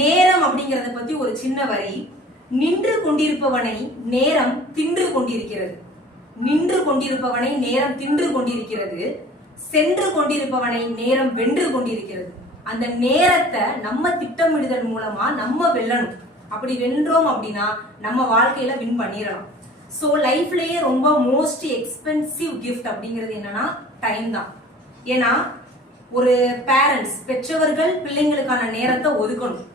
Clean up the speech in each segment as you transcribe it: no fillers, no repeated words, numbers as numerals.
நேரம் அப்படிங்கறத பத்தி ஒரு சின்ன வரி. நின்று கொண்டிருப்பவனை நேரம் தின்று கொண்டிருக்கிறது. நின்று கொண்டிருப்பவனை நேரம் தின்று கொண்டிருக்கிறது. சென்று கொண்டிருப்பவனை நேரம் வென்று கொண்டிருக்கிறது. அந்த நேரத்தை நம்ம திட்டமிடுதல் மூலமா நம்ம வெல்லணும். அப்படி வென்றோம் அப்படின்னா நம்ம வாழ்க்கையில வின் பண்ணிடலாம். சோ லைஃப்லயே ரொம்ப மோஸ்ட் எக்ஸ்பென்சிவ் கிஃப்ட் அப்படிங்கிறது என்னன்னா டைம் தான். ஏன்னா ஒரு பேரண்ட்ஸ் பெற்றவர்கள் பிள்ளைங்களுக்கான நேரத்தை ஒதுக்கணும்.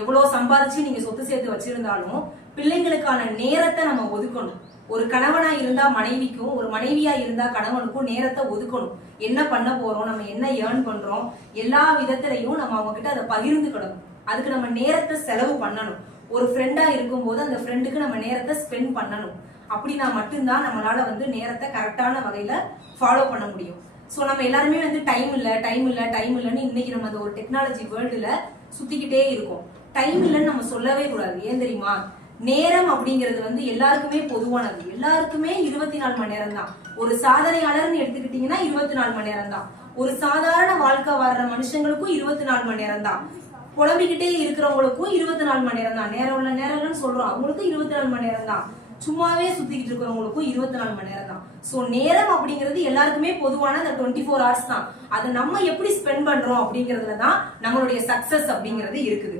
எவ்வளவு சம்பாதிச்சு நீங்க சொத்து சேர்த்து வச்சிருந்தாலும் பிள்ளைங்களுக்கான நேரத்தை நம்ம ஒதுக்கணும். ஒரு கணவனா இருந்தா மனைவிக்கும், ஒரு மனைவியா இருந்தா கணவனுக்கும் நேரத்தை ஒதுக்கணும். என்ன பண்ண போறோம், நம்ம என்ன ஏர்ன் பண்றோம், எல்லா விதத்திலையும் நம்ம அவங்க கிட்ட அதை பகிர்ந்துக்கணும். அதுக்கு நம்ம நேரத்தை செலவு பண்ணணும். ஒரு ஃப்ரெண்டா இருக்கும் போது அந்த ஃப்ரெண்டுக்கு நம்ம நேரத்தை ஸ்பெண்ட் பண்ணணும். அப்படின்னா மட்டும்தான் நம்மளால நேரத்தை கரெக்டான வகையில ஃபாலோ பண்ண முடியும். சோ நம்ம எல்லாருமே டைம் இல்லன்னு இன்னைக்கு நம்ம அந்த ஒரு டெக்னாலஜி வேர்ல்டுல சுத்திக்கிட்டே இருக்கோம். டைம் இல்லைன்னு நம்ம சொல்லவே கூடாது. ஏன் தெரியுமா? நேரம் அப்படிங்கிறது எல்லாருக்குமே பொதுவானது. எல்லாருக்குமே 24 மணி நேரம் தான். ஒரு சாதனையாளர்னு எடுத்துக்கிட்டீங்கன்னா 24 மணி நேரம் தான். ஒரு சாதாரண வாழ்க்கை வாழ்ற மனுஷங்களுக்கும் 24 மணி நேரம் தான். புலம்பிக்கிட்டே இருக்கிறவங்களுக்கும் 24 மணி நேரம் தான். நேரம் இல்ல நேரம் இல்லைன்னு சொல்றோம், அவங்களுக்கும் 24 மணி நேரம் தான். சும்மாவே சுத்திக்கிட்டு இருக்கிறவங்களுக்கும் 24 மணி நேரம் தான். சோ நேரம் அப்படிங்கிறது எல்லாருக்குமே பொதுவான அந்த 24 hours தான். அதை நம்ம எப்படி ஸ்பெண்ட் பண்றோம் அப்படிங்கறதுல தான் நம்மளுடைய சக்சஸ் அப்படிங்கிறது இருக்குது.